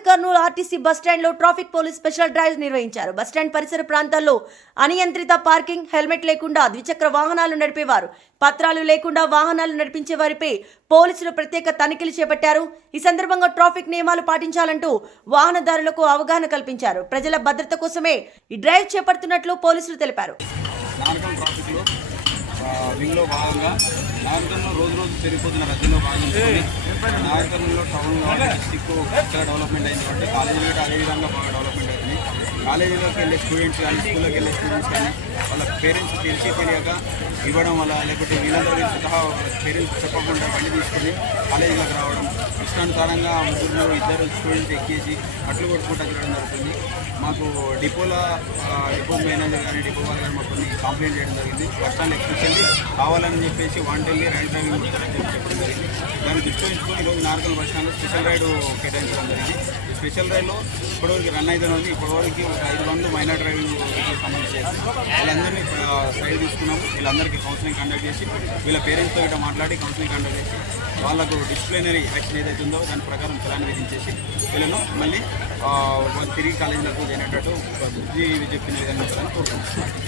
Nagar Kurnool RTC బస్టాండ్లో traffic police special drive నిర్వహించారు. Bus stand పరిసర ప్రాంతాల్లో అనియంత్రిత పార్కింగ్, హెల్మెట్ లేకుండా ద్విచక్ర వాహనాలు నడిపేవారు, పత్రాలు లేకుండా వాహనాలు నడిపించే వారిపై పోలీసులు ప్రత్యేక తనిఖీలు చేపట్టారు. ఈ సందర్భంగా ట్రాఫిక్ నియమాలు పాటించాలంటూ వాహనదారులకు అవగాహన కల్పించారు. ప్రజల భద్రత కోసమే ఈ డ్రైవ్ చేపడుతున్నట్లు పోలీసులు తెలిపారు. వింగ్లో భాగంగా నాగర్కర్నూలు రోజు పెరిగిపోతున్న రద్దీలో భాగంగా నాగర్కర్నూలులో టౌన్ డిస్టిక్ ఎక్కడ డెవలప్మెంట్ అయింది అంటే కాలేజీలో కూడా అదేవిధంగా బాగా డెవలప్మెంట్ అయింది. కాలేజీలోకి వెళ్ళే స్టూడెంట్స్ కానీ స్కూల్లోకి వెళ్ళే స్టూడెంట్స్ కానీ వాళ్ళ పేరెంట్స్ తెలియక ఇవ్వడం వల్ల, లేకపోతే వీళ్ళందరూ స్వతహా పేరెంట్స్ చెప్పకుండా బండి తీసుకొని కాలేజీలోకి రావడం, ఇష్టానుసారంగా ముగ్గురు ఇద్దరు స్టూడెంట్స్ ఎక్కేసి అట్లు కొట్టుకుంటూ తిరగడం జరుగుతుంది. మాకు డిపో మేనేజర్ కానీ డిపో వాళ్ళు కానీ మాకు కంప్లైంట్ చేయడం జరిగింది. బస్ స్టాండ్ ఎక్స్పెషల్లీ కావాలని చెప్పేసి వాంటెల్లి రైడ్ డ్రైవింగ్ చెప్పడం జరిగింది. దాన్ని దృష్టి ఉంచుకొని ఈరోజు నార్కల్ బస్ స్టాండ్లో స్పెషల్ రైడ్ కేటాయించడం జరిగింది. ఈ స్పెషల్ రైడ్లో ఇప్పటివరకు రన్ అయితే ఉంది. ఇప్పటివరకు 5 బండ్లు మైనర్ డ్రైవింగ్ సంబంధించి వీళ్ళందరినీ సైడ్ తీసుకున్నాము. వీళ్ళందరికీ కౌన్సిలింగ్ కండక్ట్ చేసి వీళ్ళ పేరెంట్స్తో ఇట్లా మాట్లాడి కౌన్సిలింగ్ కండక్ట్ చేసి వాళ్ళకు డిసిప్లినరీ యాక్షన్ ఏదైతే ఉందో దాని ప్రకారం చలాన్ని విధించేసి వీళ్ళను మళ్ళీ తిరిగి కాలేజీలకు చేయనట్టు చెప్పిన విధంగా కోరుకుంటున్నాను.